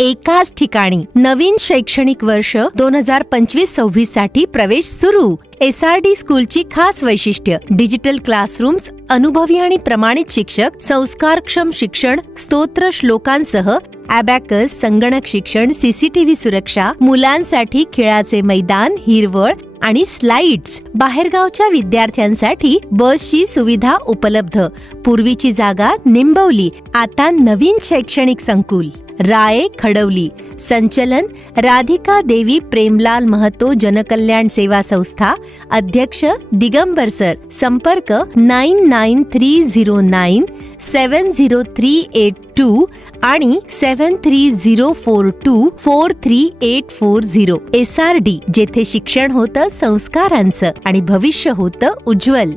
एकाच ठिकाणी नवीन शैक्षणिक वर्ष दोन हजार पंचवीस सव्वीससाठी प्रवेश सुरू. एस आर डी स्कूलची खास वैशिष्ट्य डिजिटल क्लासरूम्स अनुभवी आणि प्रमाणित शिक्षक संस्कारक्षम शिक्षण स्तोत्र श्लोकांसह अबॅकस संगणक शिक्षण सीसीटीव्ही सुरक्षा मुलांसाठी खेळाचे मैदान हिरवळ आणि स्लाइड्स बाहेरगावच्या विद्यार्थ्यांसाठी बसची सुविधा उपलब्ध. पूर्वीची जागा निंबवली आता नवीन शैक्षणिक संकुल. राये खडवली. संचलन राधिका देवी प्रेमलाल महतो जनकल्याण सेवा संस्था. अध्यक्ष दिगंबर सर. संपर्क nine nine three zero nine seven zero three eight two आणि seven three zero four two four three eight four zero. S R D जेथे शिक्षण होतं संस्कारांचं आणि भविष्य होतं उज्ज्वल.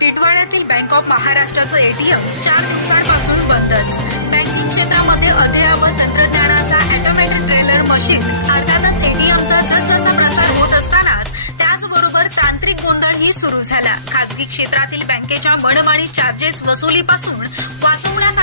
टिटवाळ्यातील बँक ऑफ महाराष्ट्राचं एटीएम चार दिवसांपासून बंदच. बँकिंग क्षेत्रामध्ये अद्ययावत तंत्रज्ञानाचा ऑटोमॅटिक ट्रेलर मशीन अर्थातच एटीएमचा जसजसा प्रसार होत असतानाच त्याचबरोबर तांत्रिक गोंधळही सुरू झाला. खासगी क्षेत्रातील बँकेच्या मनमानी चार्जेस वसुलीपासून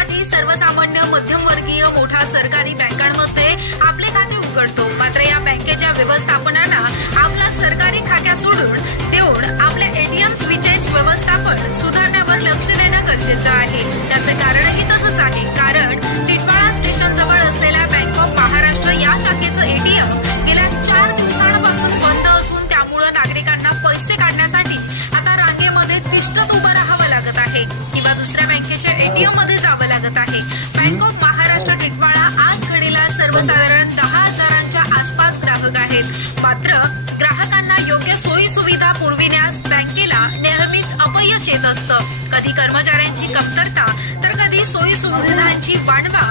वाचवण्यासाठी सर्वसामान्य मध्यमवर्गीय मोठ्या सरकारी बँकांमध्ये आपले खाते उघडतो. मात्र या बँकेच्या व्यवस्थापनांना आपला सरकारी खात्या सोडून देऊन आपल्या एटीएम स्विचेस व्यवस्थापन सुधारण्यावर लक्ष देणं गरजेचं आहे. त्याचं कारणही तसंच आहे. कारण टिटवाळा स्टेशन जवळ असलेल्या बँक ऑफ महाराष्ट्र या शाखेचं एटीएम गेल्या चार दिवसांपासून बंद असून त्यामुळं नागरिकांना पैसे काढण्यासाठी आता रांगेमध्ये तिष्ठत उभं राहावं लागत आहे. किंवा दुसऱ्या बँकेच्या एटीएममध्ये जावं लागत आहे. बँक ऑफ महाराष्ट्र टिटवाळा आज घडीला सर्वसाधारण दहा हजारांच्या आसपास ग्राहक आहेत. मात्र ग्राहकांना योग्य सोयी सुविधा पुरविण्यास बँकेला नेहमीच अपयश येत असतं. कधी कर्मचाऱ्यांची कमतरता तर कधी सोयी सुविधांची वाणवा.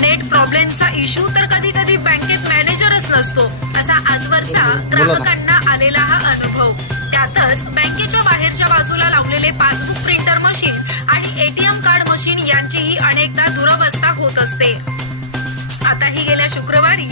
नेट प्रॉब्लेमचा इश्यू तर कधी कधी बँकेत मॅनेजरच नसतो असा आजवरचा ग्राहकांना आलेला हा अनुभव. त्यातच बँकेच्या बाहेरच्या बाजूला लावलेले पासबुक प्रिंटर मशीन आणि एटीएम मशीन यांचीही अनेकदा दुरवस्था होत असते. आताही गेल्या शुक्रवारी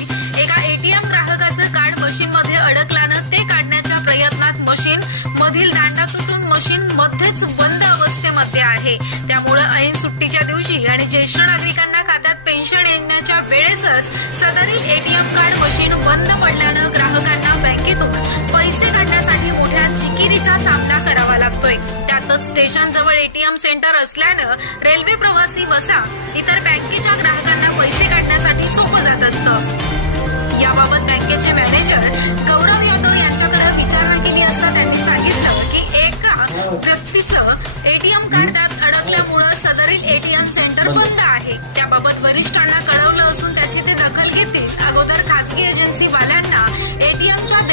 एका एटीएम ग्राहकाचं कार्ड मशीन मध्ये अडकल्यानं ते काढण्याच्या प्रयत्नात मशीन मधील दांडा तुटून मशीन मध्येच बंद अवस्थेमध्ये आहे. त्यामुळे ऐन सुट्टीच्या दिवशी आणि ज्येष्ठ नागरिकांना खात्यात पेन्शन येण्याच्या वेळेसच सदरील एटीएम कार्ड मशीन बंद पडल्यानं ग्राहकांना बँकेतून पैसे काढण्यासाठी मोठ्या जिकिरीचा सामना करावा लागतोय. त्यातच स्टेशन जवळ एटीएम सेंटर असल्यानं रेल्वे प्रवासी वसा इतर बँकेच्या ग्राहकांना पैसे काढण्यासाठी सोपं जात असतं. याबाबत बँकेचे मॅनेजर गौरव यादव यांच्याकडे विचारणा केली असता त्यांनी सांगितलं की एका व्यक्तीचं एटीएम कार्ड त्यात अडकल्यामुळं सदरील एटीएम सेंटर बंद. आहे. त्याबाबत वरिष्ठांना कळवलं असून त्याची ते दखल घेतील. अगोदर खासगी एजन्सी वाल्यांना एटीएमच्या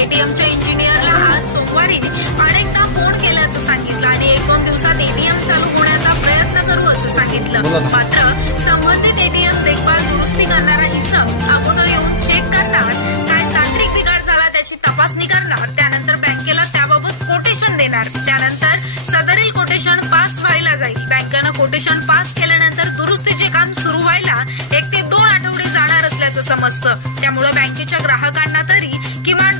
एटीएमच्या इंजिनियरला आज सोमवारी अनेकदा फोन केल्याचं सांगितलं आणि एक दोन दिवसात एटीएम चालू होण्याचा प्रयत्न करू असं सांगितलं. मात्र संबंधित एटीएम देखभाल दुरुस्ती करणारा इसम अगोदर येऊन चेक करणार काय तांत्रिक बिघाड झाला त्याची तपासणी करणार. त्यानंतर बँकेला त्याबाबत कोटेशन देणार. त्यानंतर सदरील कोटेशन पास व्हायला जाईल. बँकेनं कोटेशन पास केल्यानंतर दुरुस्तीचे काम सुरू व्हायला एक ते दोन आठवडे जाणार असल्याचं समजतं. त्यामुळे बँकेच्या ग्राहकांना तरी किमान